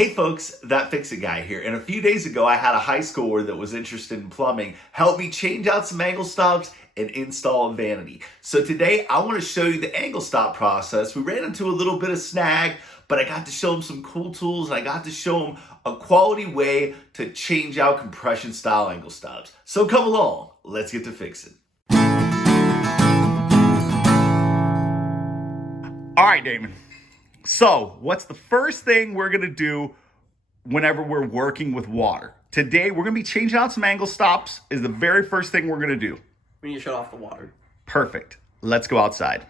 Hey folks, That Fix It Guy here. And a few days ago, I had a high schooler that was interested in plumbing help me change out some angle stops and install a vanity. So today, I want to show you the angle stop process. We ran into a little bit of snag, but I got to show him some cool tools and I got to show him a quality way to change out compression style angle stops. So come along, let's get to fixing. All right, Damon. So, what's the first thing we're gonna do whenever we're working with water? Today, we're gonna be changing out some angle stops is the very first thing we're gonna do. We need to shut off the water. Perfect. Let's go outside.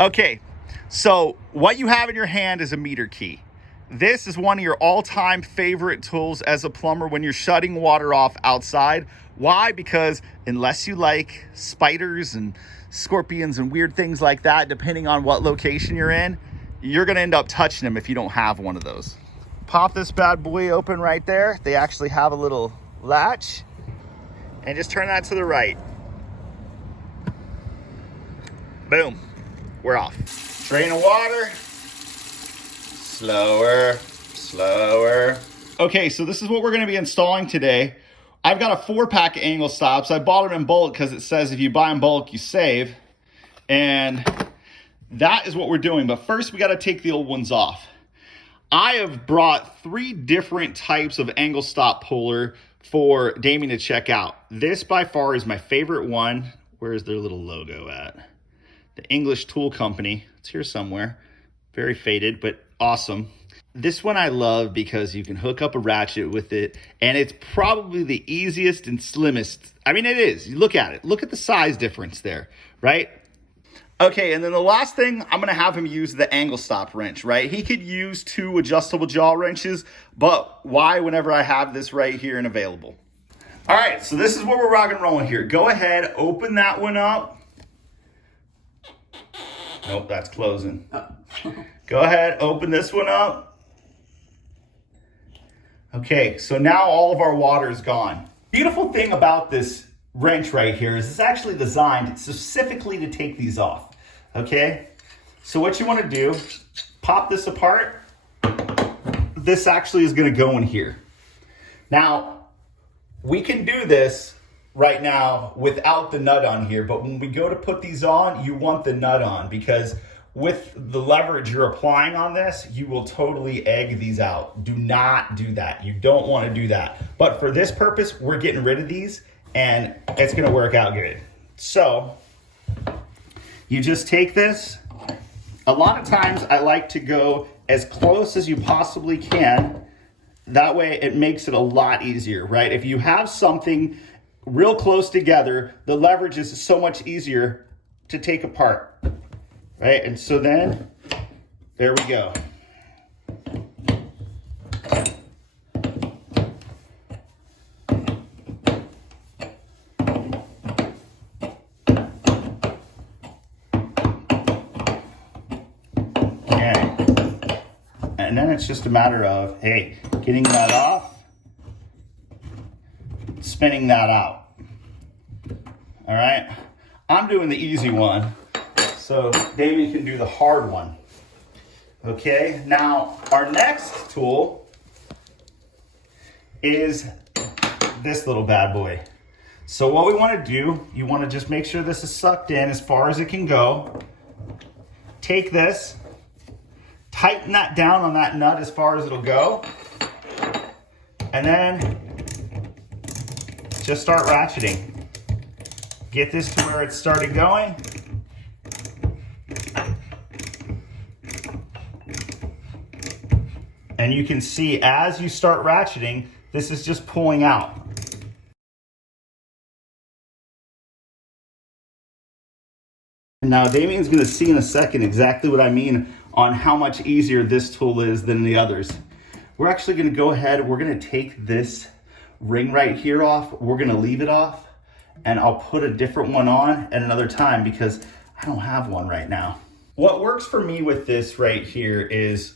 Okay, so what you have in your hand is a meter key. This is one of your all-time favorite tools as a plumber when you're shutting water off outside. Why? Because unless you like spiders and scorpions and weird things like that, depending on what location you're in, you're gonna end up touching them if you don't have one of those. Pop this bad boy open right there. They actually have a little latch. And just turn that to the right. Boom, we're off. Drain of water. Slower, slower. Okay, so this is what we're gonna be installing today. I've got a 4-pack of angle stops. I bought them in bulk because it says if you buy in bulk, you save. And that is what we're doing, but first we got to take the old ones off. I have brought 3 different types of angle stop puller for Damien to check out. This by far is my favorite one. Where's their little logo at? The English Tool Company. It's here somewhere. Very faded, but awesome. This one I love because you can hook up a ratchet with it, and it's probably the easiest and slimmest. I mean, it is. You look at it. Look at the size difference there, right? Okay, and then the last thing, I'm gonna have him use the angle stop wrench, right? He could use 2 adjustable jaw wrenches, but why whenever I have this right here and available? All right, so this is what we're rock and rolling here. Go ahead, open that one up. Nope, that's closing. Go ahead, open this one up. Okay, so now all of our water is gone. Beautiful thing about this wrench right here is it's actually designed specifically to take these off. Okay, so what you want to do, pop this apart. This actually is going to go in here. Now, we can do this right now without the nut on here, but when we go to put these on, you want the nut on because with the leverage you're applying on this, you will totally egg these out. Do not do that. You don't want to do that. But for this purpose, we're getting rid of these and it's going to work out good. So you just take this. A lot of times I like to go as close as you possibly can. That way it makes it a lot easier, right? If you have something real close together, the leverage is so much easier to take apart, right? And so then, there we go. And then it's just a matter of, hey, getting that off, spinning that out. All right, I'm doing the easy one, so Damien can do the hard one. Okay, now our next tool is this little bad boy. So what we want to do, you want to just make sure this is sucked in as far as it can go. Take this. Tighten that down on that nut as far as it'll go. And then just start ratcheting. Get this to where it started going. And you can see as you start ratcheting, this is just pulling out. Now Damien's gonna see in a second exactly what I mean on how much easier this tool is than the others. We're actually gonna go ahead, we're gonna take this ring right here off, we're gonna leave it off, and I'll put a different one on at another time because I don't have one right now. What works for me with this right here is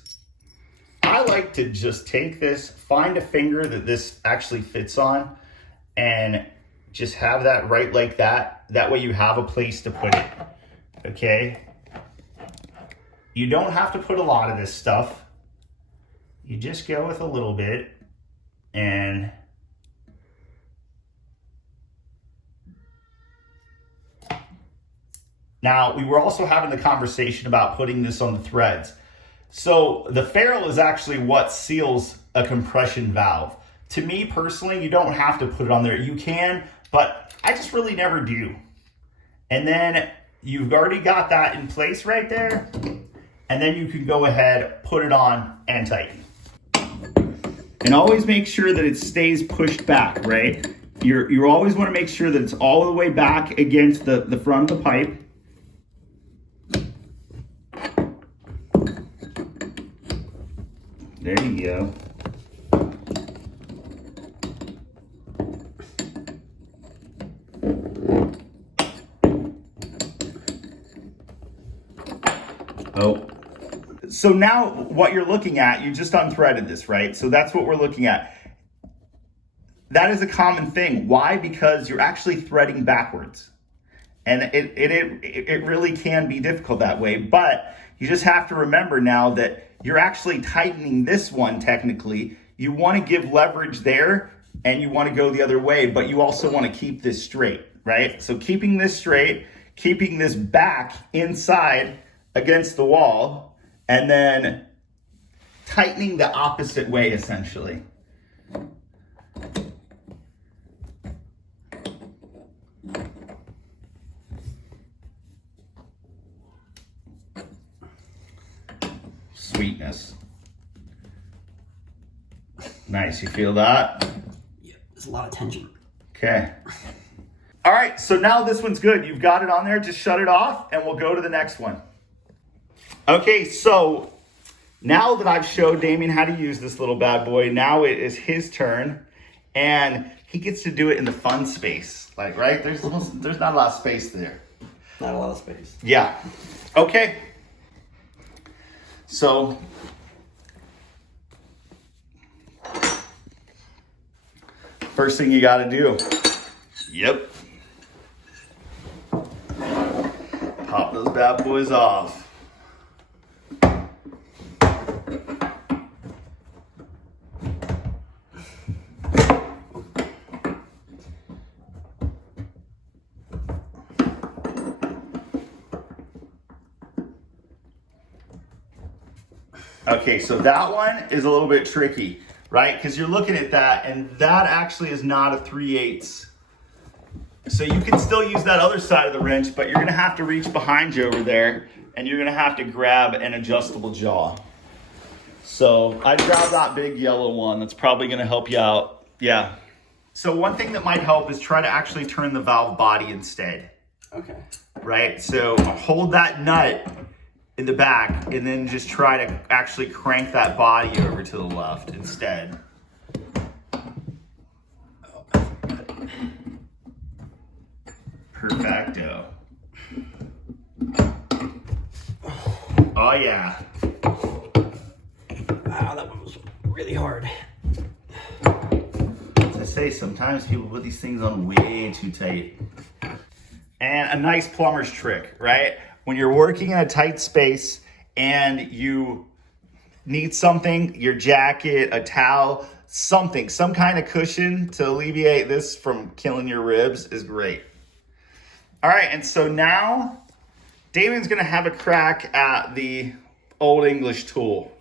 I like to just take this, find a finger that this actually fits on, and just have that right like that. That way you have a place to put it, okay? You don't have to put a lot of this stuff. you just go with a little bit and now we were also having the conversation about putting this on the threads. So the ferrule is actually what seals a compression valve. To me personally, you don't have to put it on there. You can, but I just really never do. And then you've already got that in place right there. And then you can go ahead, put it on and tighten. And always make sure that it stays pushed back, right? You always want to make sure that it's all the way back against the front of the pipe. There you go. Oh. So now what you're looking at, you just unthreaded this, right? So that's what we're looking at. That is a common thing. Why? Because you're actually threading backwards. And it really can be difficult that way, but you just have to remember now that you're actually tightening this one technically. You want to give leverage there and you want to go the other way, but you also want to keep this straight, right? So keeping this straight, keeping this back inside against the wall, and then tightening the opposite way essentially. Sweetness. Nice, you feel that? Yeah, there's a lot of tension. Okay. All right, so now this one's good. You've got it on there, just shut it off and we'll go to the next one. Okay, so now that I've showed Damien how to use this little bad boy, now it is his turn and he gets to do it in the fun space. Like, right? There's not a lot of space there. Not a lot of space. Yeah. Okay. So first thing you got to do, yep, pop those bad boys off. Okay, so that one is a little bit tricky, right? Because you're looking at that, and that actually is not a 3/8. So you can still use that other side of the wrench, but you're gonna have to reach behind you over there, and you're gonna have to grab an adjustable jaw. So I'd grab that big yellow one. That's probably gonna help you out. Yeah. So one thing that might help is try to actually turn the valve body instead. Okay. Right? So hold that nut in the back and then just try to actually crank that body over to the left instead. Perfecto. Oh yeah. Wow, that one was really hard. As I say, sometimes people put these things on way too tight. And a nice plumber's trick, right? When you're working in a tight space and you need something, your jacket, a towel, something, some kind of cushion to alleviate this from killing your ribs is great. All right, and so now Damien's gonna have a crack at the Old English tool,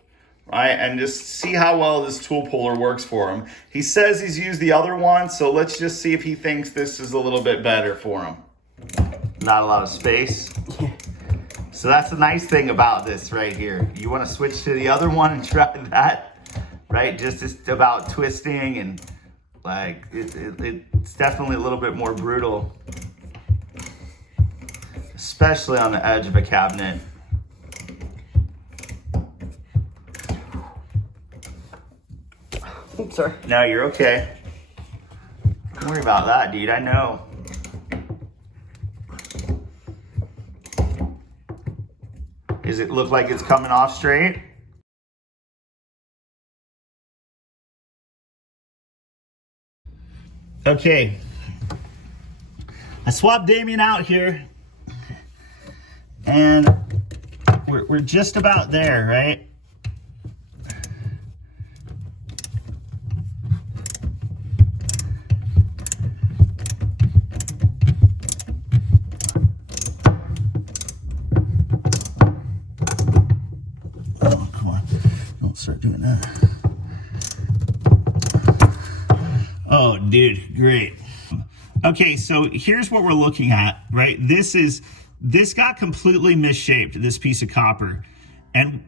right? And just see how well this tool puller works for him. He says he's used the other one, so let's just see if he thinks this is a little bit better for him. Not a lot of space. Yeah. So that's the nice thing about this right here. You want to switch to the other one and try that, right? Just about twisting and like it's definitely a little bit more brutal, especially on the edge of a cabinet. Oops, sorry. No, you're okay. Don't worry about that, dude. I know. Does it look like it's coming off straight? Okay. I swapped Damien out here. And we're just about there, right? Oh, dude, great. Okay, so here's what we're looking at, right? This got completely misshapen, this piece of copper. And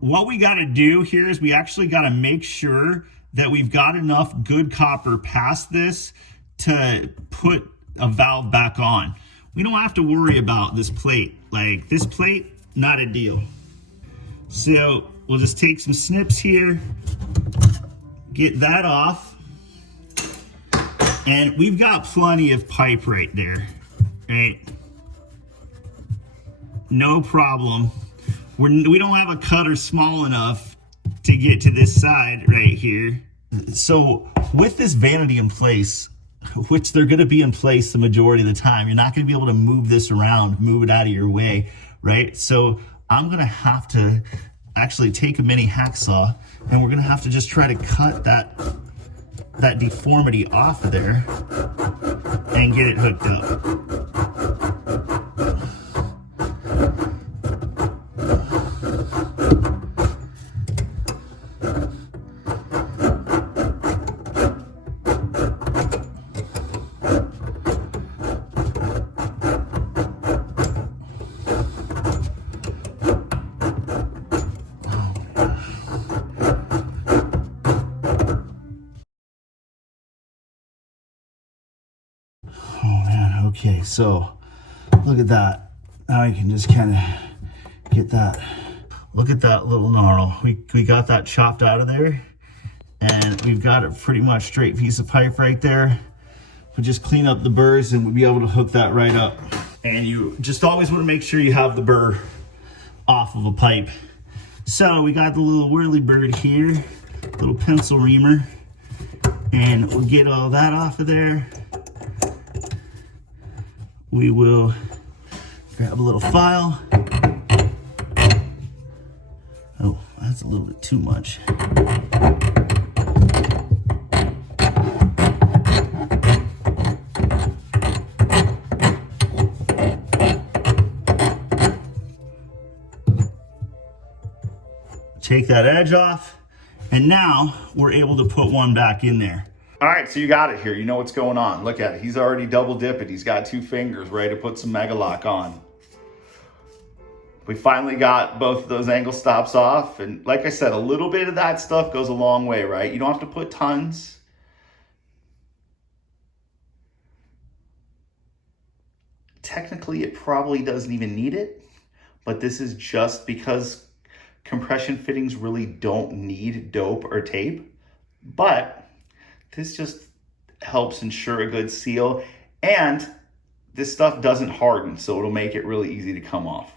what we got to do here is we actually got to make sure that we've got enough good copper past this to put a valve back on. We don't have to worry about this plate. Like this plate, not a deal. So we'll just take some snips here, get that off. And we've got plenty of pipe right there, right? No problem. We don't have a cutter small enough to get to this side right here. So with this vanity in place, which they're gonna be in place the majority of the time, you're not gonna be able to move this around, move it out of your way, right? So I'm gonna have to actually take a mini hacksaw and we're gonna have to just try to cut that deformity off of there and get it hooked up. Oh man, okay, so look at that. Now I can just kind of get that. Look at that little gnarl. We got that chopped out of there and we've got a pretty much straight piece of pipe right there. We just clean up the burrs and we'll be able to hook that right up. And you just always want to make sure you have the burr off of a pipe. So we got the little whirly bird here, little pencil reamer, and we'll get all that off of there. We will grab a little file. Oh, that's a little bit too much. Take that edge off, and now we're able to put one back in there. All right, so you got it here. You know what's going on. Look at it. He's already double dipping. He's got 2 fingers ready to put some Mega-Lock on. We finally got both of those angle stops off. And like I said, a little bit of that stuff goes a long way, right? You don't have to put tons. Technically, it probably doesn't even need it. But this is just because compression fittings really don't need dope or tape. But this just helps ensure a good seal, and this stuff doesn't harden, so it'll make it really easy to come off.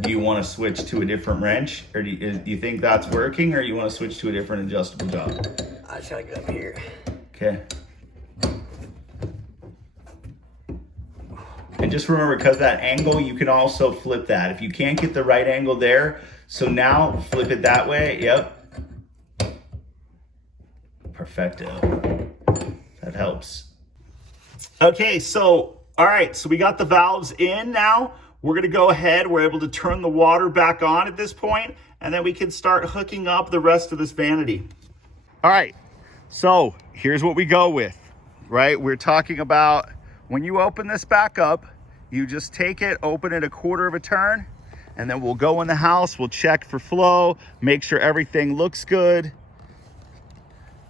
Do you want to switch to a different wrench, or do you think that's working, or you want to switch to a different adjustable job? I just gotta get up here. Okay. And just remember, because that angle, you can also flip that. If you can't get the right angle there, so now flip it that way. Yep. Perfecto. That helps. Okay, so, all right, so we got the valves in now. We're gonna go ahead, we're able to turn the water back on at this point, and then we can start hooking up the rest of this vanity. All right, so here's what we go with, right? We're talking about when you open this back up, you just take it, open it a 1/4 of a turn, and then we'll go in the house, we'll check for flow, make sure everything looks good.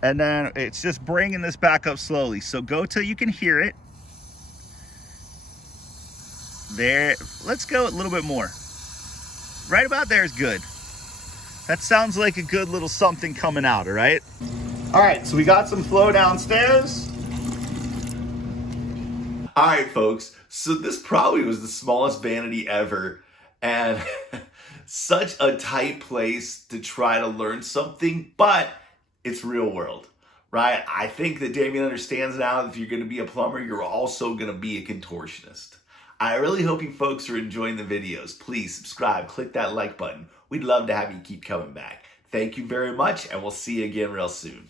And then it's just bringing this back up slowly. So go till you can hear it. There, let's go a little bit more. Right about there is good. That sounds like a good little something coming out, all right? All right, so we got some flow downstairs. All right, folks, so this probably was the smallest vanity ever, and such a tight place to try to learn something, but it's real world, right? I think that Damien understands now that if you're going to be a plumber, you're also going to be a contortionist. I really hope you folks are enjoying the videos. Please subscribe, click that like button. We'd love to have you keep coming back. Thank you very much, and we'll see you again real soon.